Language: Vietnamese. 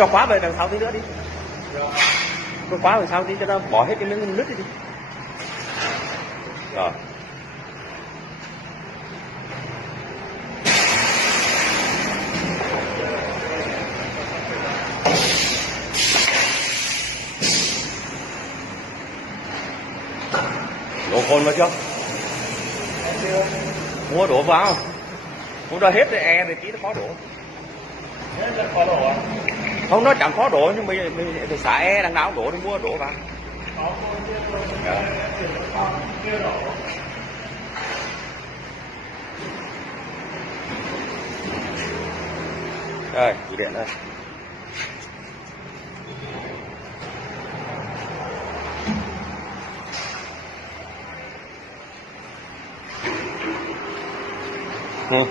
cho khóa về đằng sau tí nữa đi. Cho khóa về sau tí cho nó bỏ hết cái miếng nứt đi. Rồi. Đổ cồn vào chưa? Mua đổ vào. Mua ra hết rồi e rồi tí nó khó đổ. Khó đổ à? Không, nó chẳng khó đổ nhưng mình phải xả e đằng nào đổ thì mua đổ vào. Dạ. Đây, chỉ điện đây. Ừ.